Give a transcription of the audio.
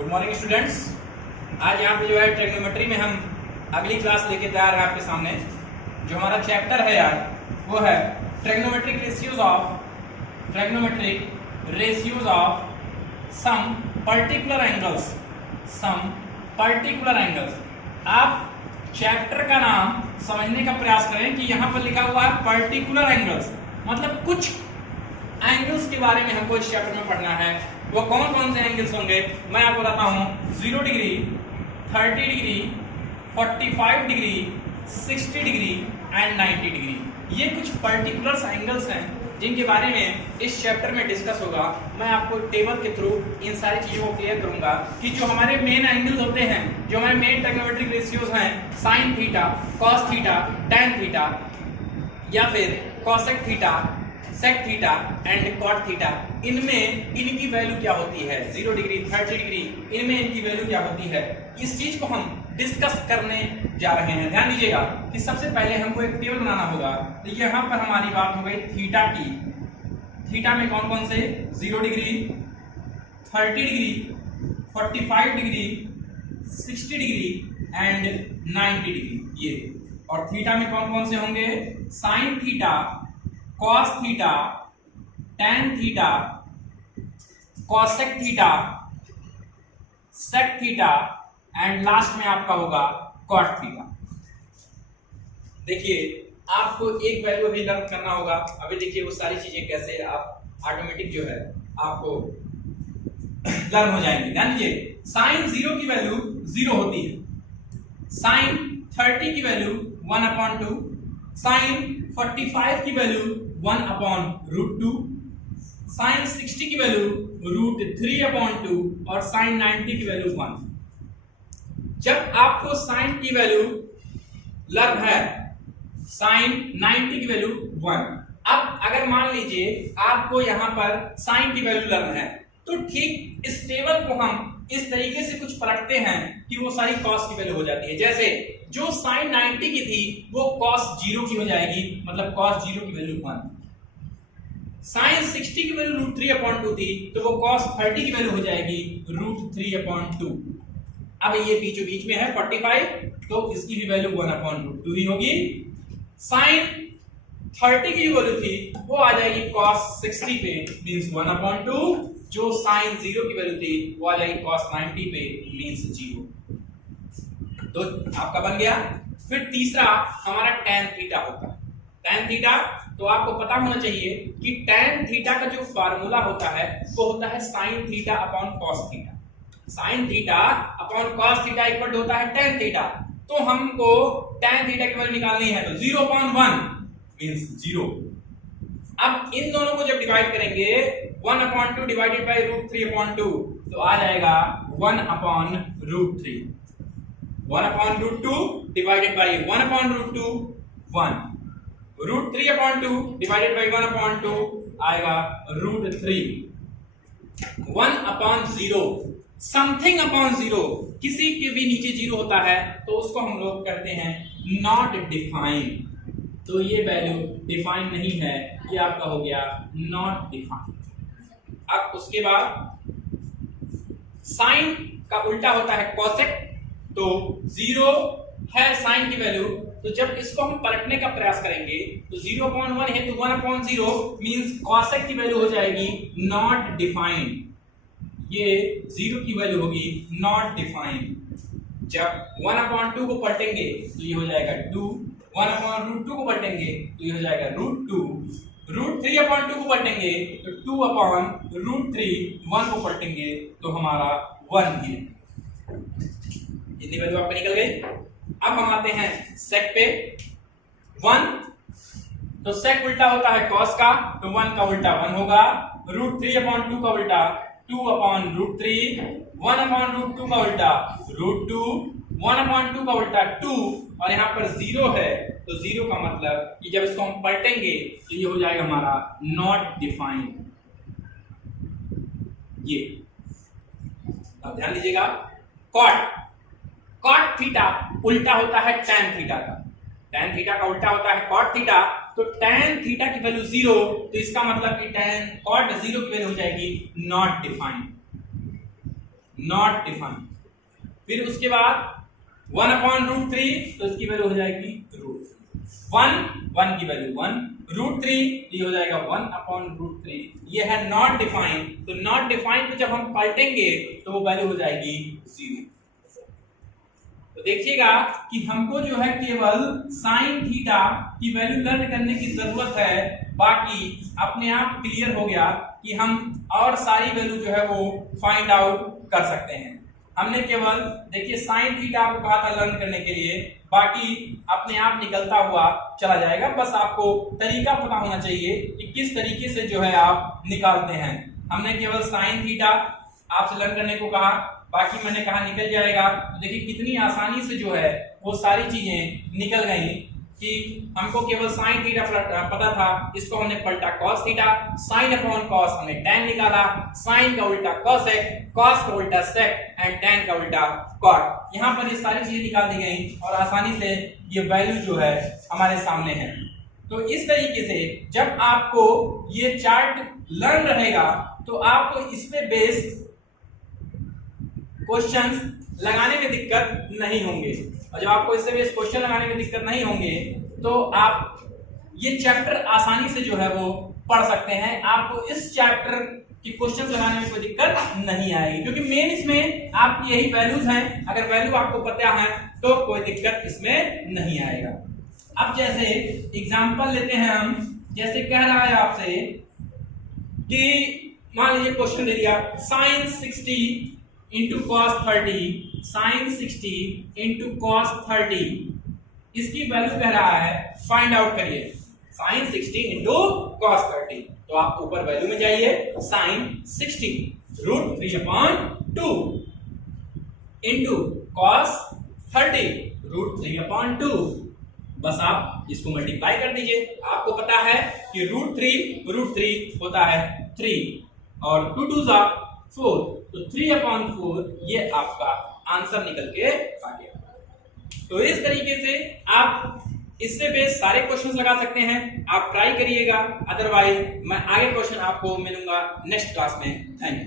Good morning students. आज यहाँ पे जो है ट्रिग्नोमेट्री में हम अगली क्लास लेके तैयार हैं आपके सामने। जो हमारा चैप्टर है यार वो है trigonometric ratios of some particular angles. आप चैप्टर का नाम समझने का प्रयास करें कि यहाँ पर लिखा हुआ है पर्टिकुलर एंगल्स, मतलब कुछ एंगल्स के बारे में हमको इस चैप्टर में पढ़ना है। वो कौन कौन से एंगल्स होंगे मैं आपको बताता हूँ। 0 degree, 30 degree, 45 degree, 60 degree and 90 degree. ये कुछ पर्टिकुलर एंगल्स हैं जिनके बारे में इस चैप्टर में डिस्कस होगा। मैं आपको टेबल के थ्रू इन सारी चीजों को क्लियर करूंगा कि जो हमारे मेन एंगल्स होते हैं, जो हमारे मेन ट्रिग्नोमेट्रिक रेशियोज हैं, sine theta, cos theta, tan theta या फिर cosec theta, sec theta and cot theta, इनमें इनकी वैल्यू क्या होती है। 0 डिग्री, 30 डिग्री, इनमें इनकी वैल्यू क्या होती है, इस चीज को हम डिस्कस करने जा रहे हैं। ध्यान दीजिएगा कि सबसे पहले हमको एक टेबल बनाना होगा। तो यहाँ पर हमारी बात हो गई थीटा की। थीटा में कौन कौन से, 0 degree, 30 degree, 45 degree, 60 degree and 90 degree ये। और थीटा में कौन कौन से होंगे, sine theta, cos theta, tan theta, cosec theta, sec theta and last में आपका होगा कॉट थीटा। देखिए आपको एक वैल्यू अभी लर्न करना होगा। अभी देखिए वो सारी चीजें कैसे आप ऑटोमेटिक जो है आपको लर्न हो जाएंगी। ध्यान दीजिए, साइन 0 की वैल्यू 0 होती है, साइन 30 की वैल्यू 1/2, साइन 45 की वैल्यू 1/√2, साइन 60 की वैल्यू √3/2 और साइन 90 की वैल्यू 1। जब आपको साइन की वैल्यू लर्न है, साइन 90 की वैल्यू 1। अब अगर मान लीजिए आपको यहां पर साइन की वैल्यू लर्न है, तो ठीक इस टेबल को हम इस तरीके से कुछ पलटते हैं कि वो सारी कॉस की वैल्यू हो जाती है। जैसे जो साइन 90 की थी वो कॉस 0 की हो जाएगी, मतलब कॉस 0 की वैल्यू 1। साइन 60 की वैल्यू √3/2 थी तो वो कॉस 30 की वैल्यू हो जाएगी √3/2। अब ये बीचों बीच में है 45, तो इसकी भी वैल्यू 1/√2 ही होगी। साइन 30 की वैल्यू थी वो आ जाएगी cos 60 पे, मींस 1/2। जो साइन 0 की वैल्यू थी वो आ जाएगी cos 90 पे, मींस 0। तो आपका बन गया। फिर तीसरा हमारा टैन थीटा होगा। टैन थीटा तो आपको पता होना चाहिए कि टैन थीटा का जो फार्मूला होता है वो होता है sine theta upon cos theta. Sine theta upon cos theta equal होता है टैन थीटा। तो हमको टैन थीटा की वैल्यू निकालनी है, तो 0/1 मींस 0। अब इन दोनों को जब डिवाइड करेंगे 1/2 डिवाइडेड बाय √3/2 तो आ जाएगा 1/√3। 1/√2 डिवाइडेड बाय 1/√2 1, √3/2 डिवाइडेड बाय 1/2 आएगा √3। 1/0, समथिंग अपॉन 0, किसी के भी नीचे 0 होता है तो उसको हम लोग कहते हैं नॉट डिफाइंड। तो ये वैल्यू डिफाइन नहीं है, ये आपका हो गया नॉट डिफाइंड। अब उसके बाद साइन का उल्टा होता है कॉसेक। तो 0 है साइन की वैल्यू, तो जब इसको हम पलटने का प्रयास करेंगे तो 0/1 है तो 1/0 मींस कॉसेक की वैल्यू हो जाएगी नॉट डिफाइंड। ये 0 की वैल्यू होगी नॉट डिफाइंड। जब 1/2 को पलटेंगे तो ये हो जाएगा 2, 1/√2 को पलटेंगे तो ये हो जाएगा √2, √3/2 को पलटेंगे तो 2/√3, 1 को पलटेंगे तो हमारा 1 ही है। इतनी वैल्यू आपको निकल गई। अब हम आते हैं सेक पे। 1 तो सेक उल्टा होता है कॉस का, तो 1 का उल्टा 1 होगा। √3/2 का उल्टा 2/√3, 1/√2 का उल्टा √2, 1/2 का उल्टा 2, और यहाँ पर 0 है तो 0 का मतलब कि जब इसको हम पलटेंगे तो ये हो जाएगा हमारा नॉट डिफाइंड। ये अब ध्यान दीजिएगा। कॉट थीटा उल्टा होता है टैन थीटा का। टैन थीटा का उल्टा होता है कॉट थीटा। तो टैन थीटा की वैल्यू 0, तो इसका मतलब कि टैन कॉट 0 की वैल्यू हो जाएगी नॉट डिफाइंड। Not define. फिर उसके बाद 1/√3 तो इसकी वैल्यू हो जाएगी √1 की वैल्यू 1, √3 ये हो जाएगा 1/√3। ये है नॉट डिफाइन, तो नॉट डिफाइन को जब हम पलटेंगे तो वो वैल्यू हो जाएगी 0। तो देखिएगा कि हमको जो है केवल साइन थीटा की वैल्यू लर्न करने की जरूरत है, बाकी अपने आप क्लियर हो गया कि हम और सारी वैल्यू जो है वो फाइंड आउट कर सकते हैं। हमने केवल देखिए साइन थीटा को कहा था लर्न करने के लिए, बाकी अपने आप निकलता हुआ चला जाएगा। बस आपको तरीका पता होना चाहिए कि किस तरीके से जो है आप निकालते हैं। हमने केवल साइन थीटा आपसे लर्न करने को कहा, बाकी मैंने कहा निकल जाएगा। तो देखिए कितनी आसानी से जो है वो सारी चीजें निकल गई कि हमको केवल साइन थीटा पता था, इसको हमने पलटा cos theta, sine upon cos हमने टैन निकाला, साइन का उल्टा कॉसेक, कॉस का उल्टा सेक एंड टैन का उल्टा कॉट। यहाँ पर ये सारी चीजें निकाल दी गई और आसानी से ये वैल्यू जो है हमारे सामने है। तो इस तरीके से जब आपको ये चार्ट लर्न रहेगा तो आपको इस पे बेस क्वेश्चंस लगाने में दिक्कत नहीं होंगे, और जब आपको इससे बेस क्वेश्चन लगाने में दिक्कत नहीं होंगे तो आप ये चैप्टर आसानी से जो है वो पढ़ सकते हैं। आपको इस चैप्टर की क्वेश्चन लगाने में कोई दिक्कत नहीं आएगी, क्योंकि मेन इसमें आपकी यही वैल्यूज हैं। अगर वैल्यू आपको पता है तो कोई दिक्कत इसमें नहीं आएगा। अब जैसे एग्जांपल लेते हैं हम, जैसे कह रहा है आपसे कि मान लीजिए क्वेश्चन दे दिया sine 60 into cos 30, sine 60 into cos 30, इसकी वैल्यू कह रहा है फाइंड आउट करिए साइन 60 इंटू कॉस 30। तो आप ऊपर वैल्यू में जाइए, साइन 60 √3/2 इंटू कॉस 30 √3/2। बस आप इसको मल्टीप्लाई कर दीजिए। आपको पता है कि √3 होता है 3 और 2 2 4, तो 3/4 ये आपका आंसर निकल के आ गया। तो इस तरीके से आप इससे बेस सारे क्वेश्चंस लगा सकते हैं। आप ट्राई करिएगा, अदरवाइज मैं आगे क्वेश्चन आपको मिलूंगा नेक्स्ट क्लास में। Thank you.